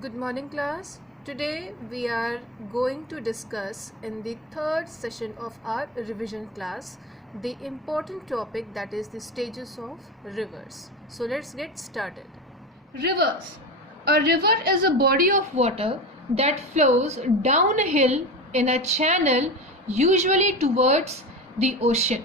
Good morning, class. Today we are going to discuss in the third session of our revision class the important topic, that is the stages of rivers. So let's get started. Rivers. A river is a body of water that flows downhill in a channel, usually towards the ocean.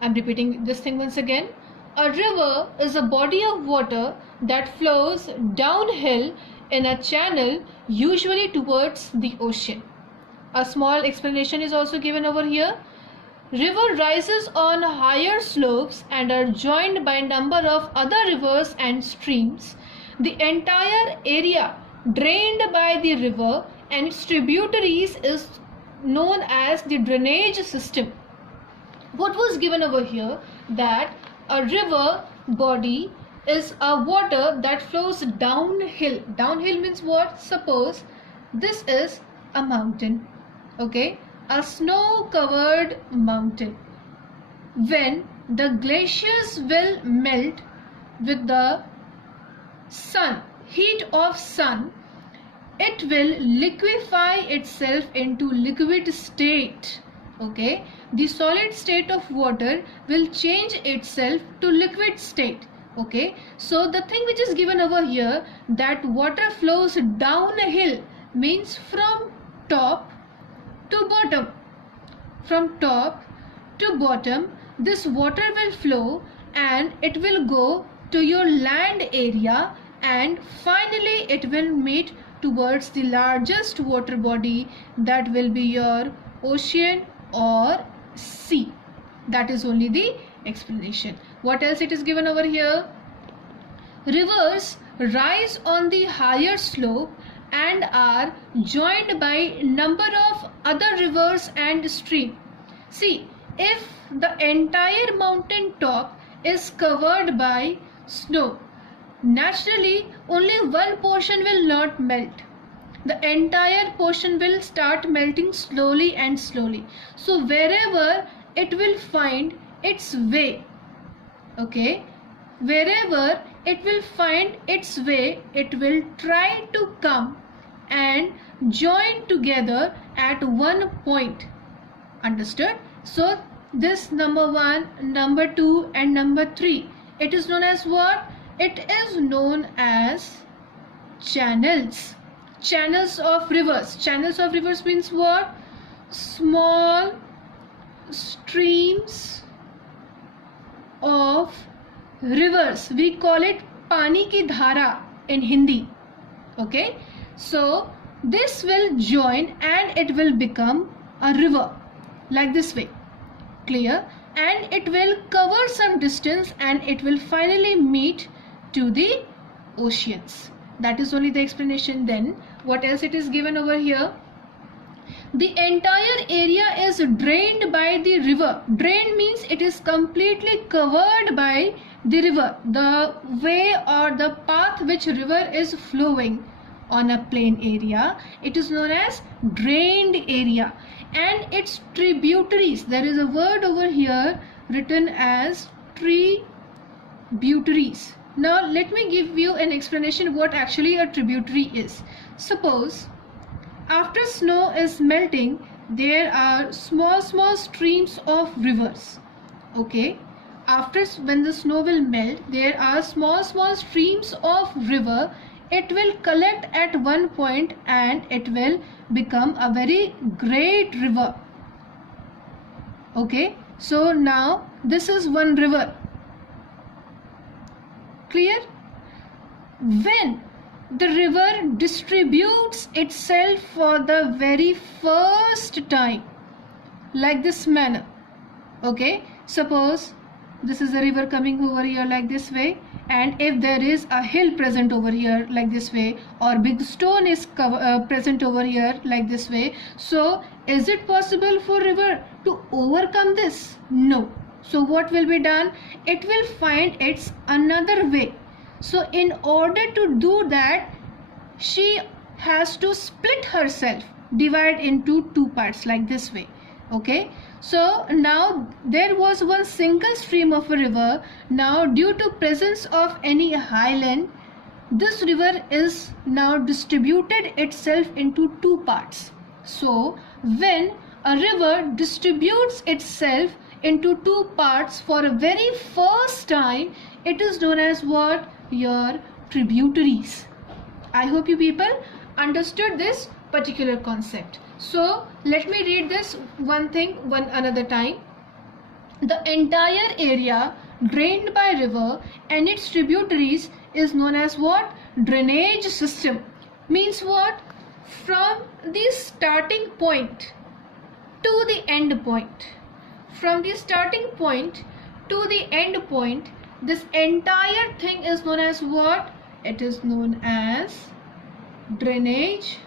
I'm repeating this thing once again. A river is a body of water that flows downhill in a channel, usually towards the ocean. A small explanation is also given over here. River rises on higher slopes and are joined by a number of other rivers and streams. The entire area drained by the river and its tributaries is known as the drainage system. What was given over here, that a river body is a water that flows downhill. Downhill means what? Suppose this is a mountain, okay, a snow covered mountain. When the glaciers will melt with the sun, heat of sun, it will liquefy itself into liquid state. Okay, the solid state of water will change itself to liquid state. Okay, so the thing which is given over here, that water flows downhill, means from top to bottom. From top to bottom, this water will flow and it will go to your land area, and finally it will meet towards the largest water body, that will be your ocean or sea. That is only the explanation. What else it is given over here? Rivers rise on the higher slope and are joined by number of other rivers and streams. See, if the entire mountain top is covered by snow, naturally only one portion will not melt. The entire portion will start melting slowly and slowly. So wherever it will find its way, okay, wherever it will find its way, it will try to come and join together at one point. Understood? So this number 1, number 2 and number 3, it is known as what? It is known as channels. Channels of rivers. Channels of rivers means what? Small streams of rivers. We call it pani ki dhara in Hindi. Okay, so this will join and it will become a river, like this way. Clear? And it will cover some distance and it will finally meet to the oceans. That is only the explanation. Then what else it is given over here? The entire area is drained by the river. Drained means it is completely covered by the river. The way or the path which river is flowing on a plain area, it is known as drained area. And its tributaries, there is a word over here written as tributaries. Now let me give you an explanation what actually a tributary is. Suppose after snow is melting, there are small streams of rivers. Okay, after when the snow will melt, there are small streams of river. It will collect at one point and it will become a very great river. Okay, so now this is one river. Clear? When the river distributes itself for the very first time, like this manner. Okay, suppose this is a river coming over here like this way, and if there is a hill present over here like this way, or big stone is present over here like this way, so is it possible for river to overcome this? No. So what will be done? It will find its another way. So in order to do that, she has to split herself, divide into two parts like this way. Okay, so now there was one single stream of a river. Now due to presence of any highland, this river is now distributed itself into two parts. So when a river distributes itself into two parts for a very first time, it is known as what? Your tributaries. I hope you people understood this particular concept. So let me read this one another time. The entire area drained by river and its tributaries is known as what? Drainage system. Means what? From the starting point to the end point. From the starting point to the end point, this entire thing is known as what? It is known as drainage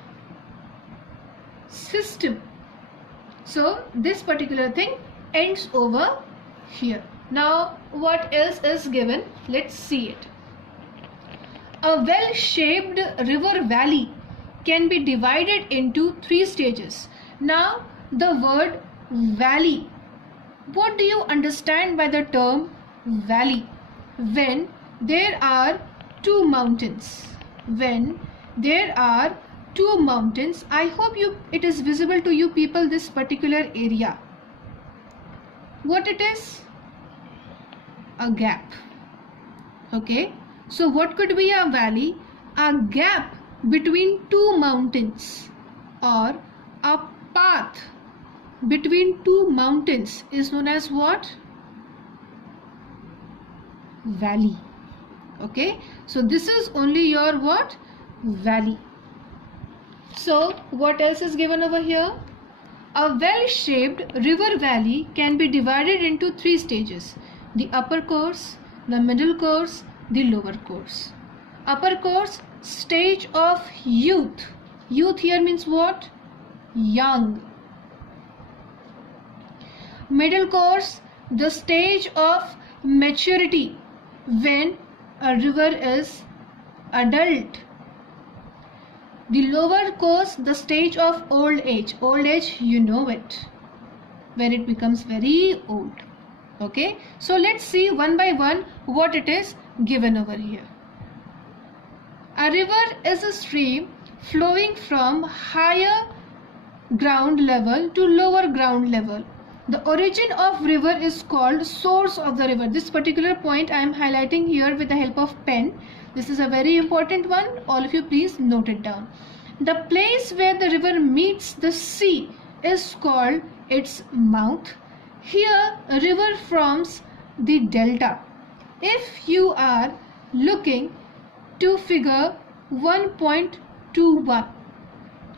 system. So this particular thing ends over here. Now what else is given? Let's see it. A well-shaped river valley can be divided into three stages. Now the word valley, what do you understand by the term valley? When there are two mountains. When there are two mountains, I hope it is visible to you people, this particular area. What it is? A gap. Okay. So what could be a valley? A gap between two mountains, or a path between two mountains is known as what? Valley. Okay. So this is only your what? Valley. So what else is given over here? A well-shaped river valley can be divided into three stages. The upper course, the middle course, the lower course. Upper course, stage of youth. Youth here means what? Young. Middle course, the stage of maturity, when a river is adult. The lower course, the stage of old age. Old age, you know it, when it becomes very old. Okay, so let's see one by one what it is given over here. A river is a stream flowing from higher ground level to lower ground level. The origin of river is called source of the river. This particular point I am highlighting here with the help of pen. This is a very important one. All of you please note it down. The place where the river meets the sea is called its mouth. Here a river forms the delta. If you are looking to figure 1.21,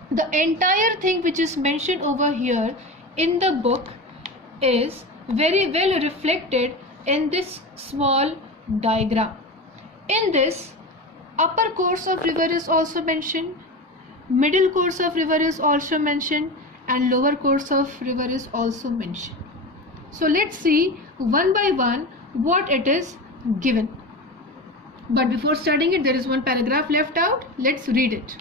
the entire thing which is mentioned over here in the book is very well reflected in this small diagram. In this, upper course of river is also mentioned, middle course of river is also mentioned, and lower course of river is also mentioned. So let's see one by one what it is given. But before starting it, there is one paragraph left out. Let's read it.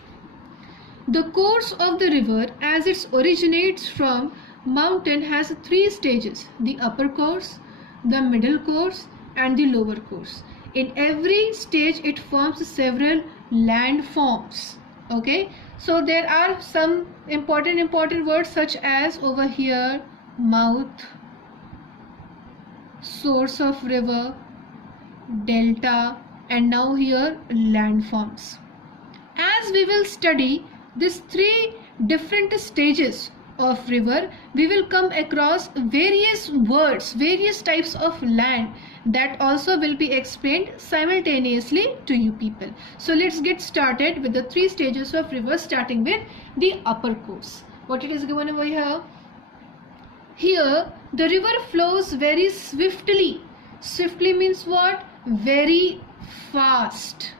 The course of the river as it originates from mountain has three stages: the upper course, the middle course, and the lower course. In every stage it forms several landforms. Okay, so there are some important words such as over here mouth, source of river, delta, and now here landforms. As we will study these three different stages of river, we will come across various words, various types of land that also will be explained simultaneously to you people. So let's get started with the three stages of river, starting with the upper course. What it is given over here? Here the river flows very swiftly. Swiftly means what? Very fast.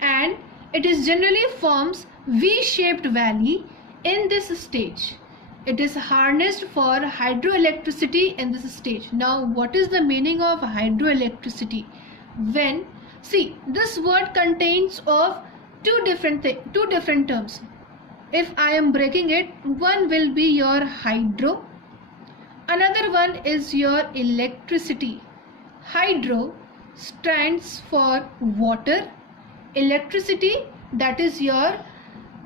And it is generally forms V-shaped valley in this stage. It is harnessed for hydroelectricity in this stage. Now what is the meaning of hydroelectricity? When, see, this word contains of two different terms. If I am breaking it, one will be your hydro, another one is your electricity. Hydro stands for water, electricity, that is your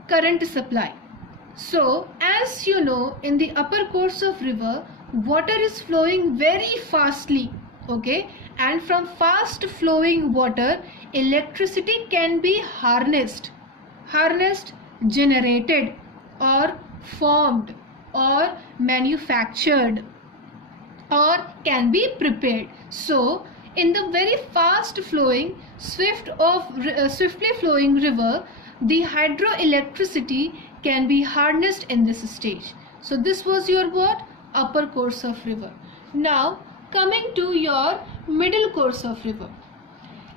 current supply. So as you know, in the upper course of river, water is flowing very fastly, okay, and from fast flowing water electricity can be harnessed, generated, or formed, or manufactured, or can be prepared. So in the very fast flowing, swiftly flowing river, the hydroelectricity can be harnessed in this stage. So this was your what? Upper course of river. Now coming to your middle course of river.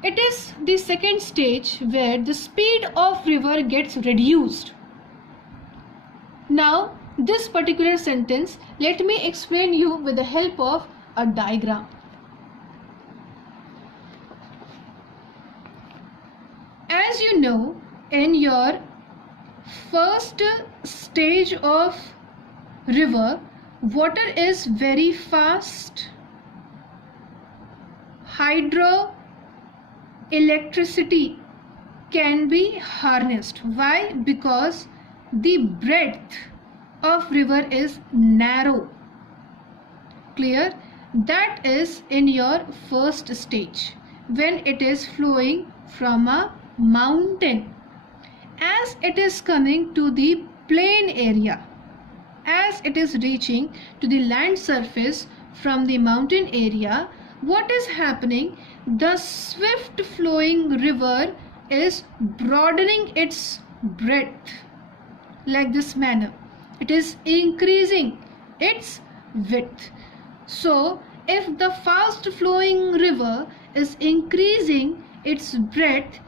It is the second stage where the speed of river gets reduced. Now this particular sentence, let me explain you with the help of a diagram. As you know, in your first stage of river, water is very fast. Hydroelectricity can be harnessed. Why? Because the breadth of river is narrow. Clear? That is in your first stage, when it is flowing from a mountain. As it is coming to the plain area, as it is reaching to the land surface from the mountain area, what is happening? The swift flowing river is broadening its breadth like this manner. It is increasing its width. So if the fast flowing river is increasing its breadth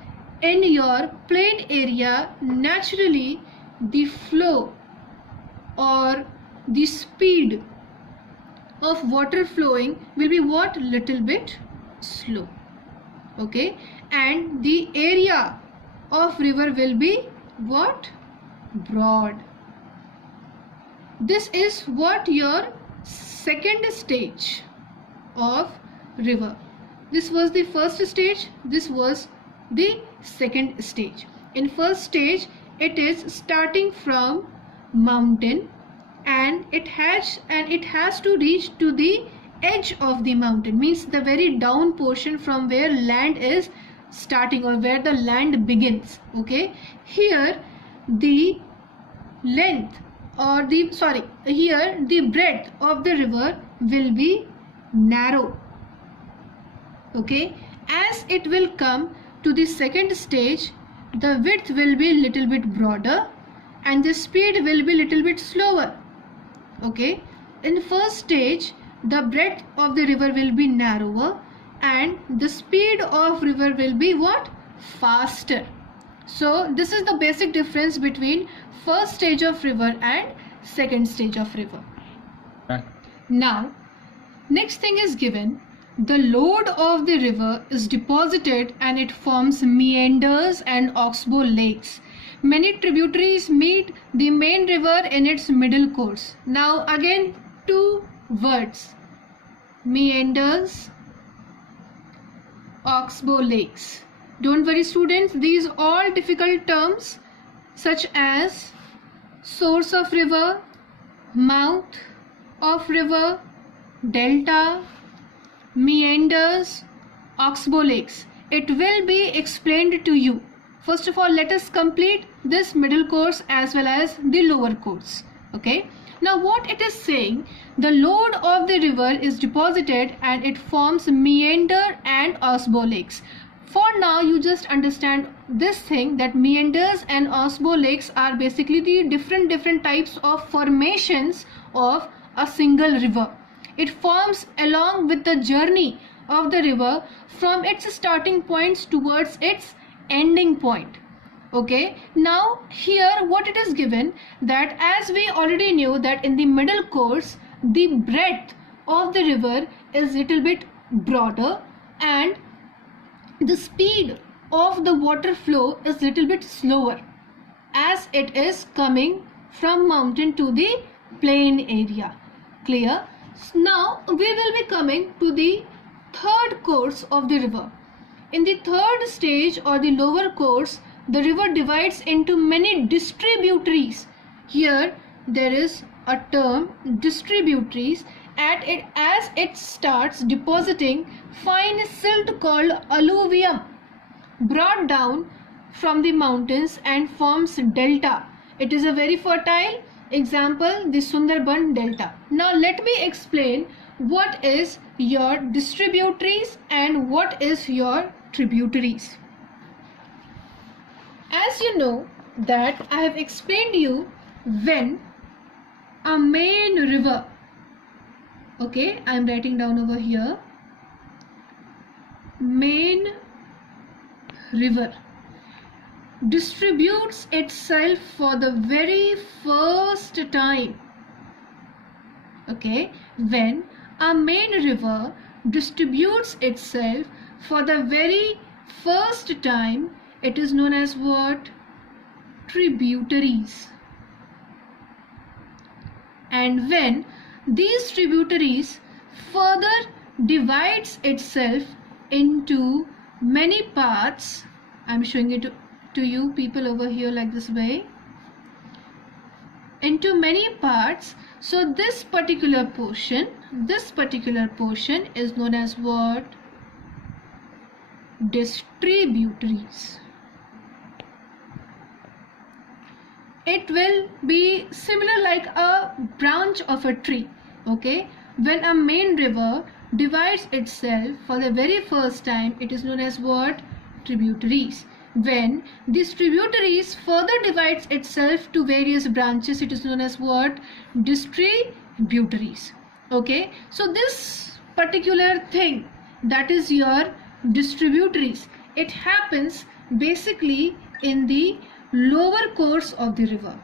in your plain area, naturally the flow or the speed of water flowing will be what? Little bit slow, okay, and the area of river will be what? Broad. This is what your second stage of river. This was the first stage, this was the second stage. In first stage, it is starting from mountain and it has to reach to the edge of the mountain, means the very down portion from where land is starting or where the land begins, okay. Here the length or here the breadth of the river will be narrow, okay. As it will come to the second stage, the width will be little bit broader and the speed will be little bit slower, okay. In the first stage, the breadth of the river will be narrower and the speed of river will be what? Faster. So this is the basic difference between first stage of river and second stage of river. Now next thing is given, the load of the river is deposited and it forms meanders and oxbow lakes. Many tributaries meet the main river in its middle course. Now again two words, meanders, oxbow lakes. Don't worry students, these all difficult terms such as source of river, mouth of river, delta, meanders, oxbow lakes. It will be explained to you. First of all, let us complete this middle course as well as the lower course, okay. Now what it is saying, the load of the river is deposited and it forms meander and oxbow lakes. For now you just understand this thing, that meanders and oxbow lakes are basically the different types of formations of a single river. It forms along with the journey of the river from its starting points towards its ending point, okay. Now here what it is given, that as we already knew that in the middle course the breadth of the river is little bit broader and the speed of the water flow is little bit slower as it is coming from mountain to the plain area. Clear? Now we will be coming to the third course of the river. In the third stage or the lower course, the river divides into many distributaries. Here there is a term distributaries. As it starts depositing fine silt called alluvium, brought down from the mountains and forms delta. It is a very fertile example, the Sundarban delta. Now let me explain what is your distributaries and what is your tributaries. As you know that I have explained you, when a main river, okay, I am writing down over here, main river distributes itself for the very first time. Okay, when a main river distributes itself for the very first time, it is known as what? Tributaries. And when these tributaries further divides itself into many parts, I'm showing it to you people over here like this way, into many parts. So this particular portion is known as what? Distributaries. It will be similar like a branch of a tree. Okay, when a main river divides itself for the very first time, it is known as what? Tributaries. When these tributaries further divides itself to various branches, it is known as what? Distributaries. Okay, so this particular thing, that is your distributaries, it happens basically in the lower course of the river.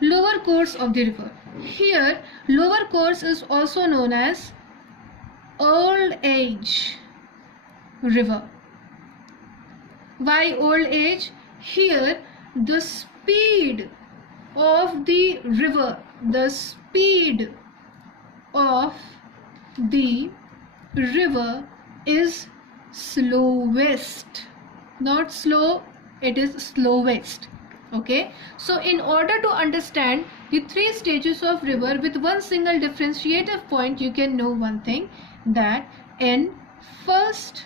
Lower course of the river. Here lower course is also known as old age river. Why old age? Here the speed of the river, the speed of the river is slowest. Not slow, it is slowest. Okay, so in order to understand the three stages of river with one single differentiative point, you can know one thing, that in first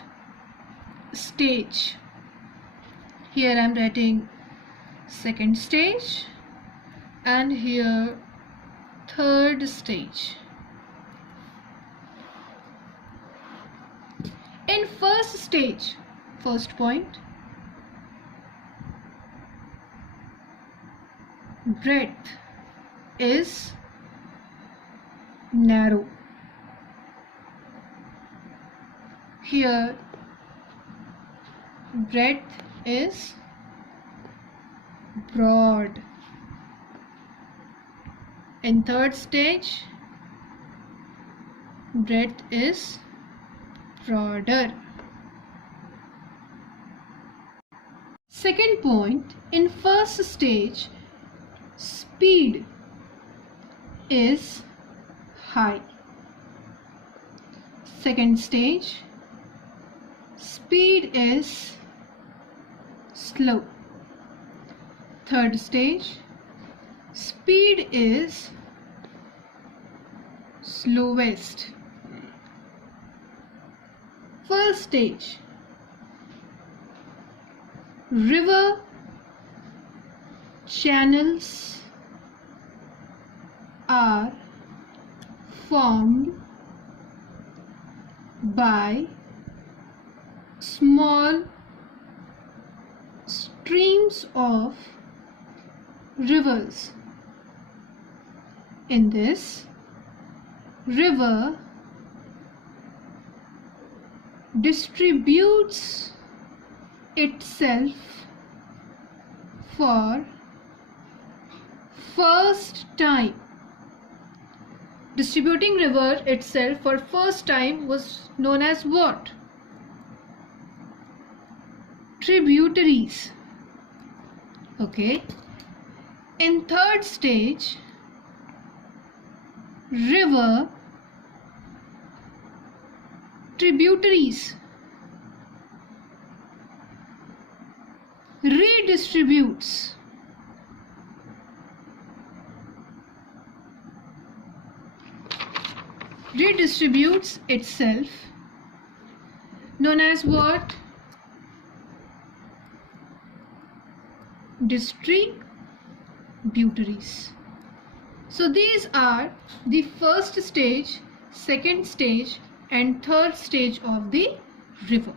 stage, here I am writing second stage, and here third stage. In first stage, first point, breadth is narrow. Here breadth is broad. In third stage, breadth is broader. Second point, in first stage, speed is high. Second stage, speed is slow. Third stage, speed is slowest. First stage, river channels are formed by small streams of rivers. In this, river distributes itself for first time. Distributing river itself for first time was known as what? Tributaries. Okay. In third stage, river tributaries redistributes. Redistributes itself, known as what? Distributaries. So these are the first stage, second stage and third stage of the river.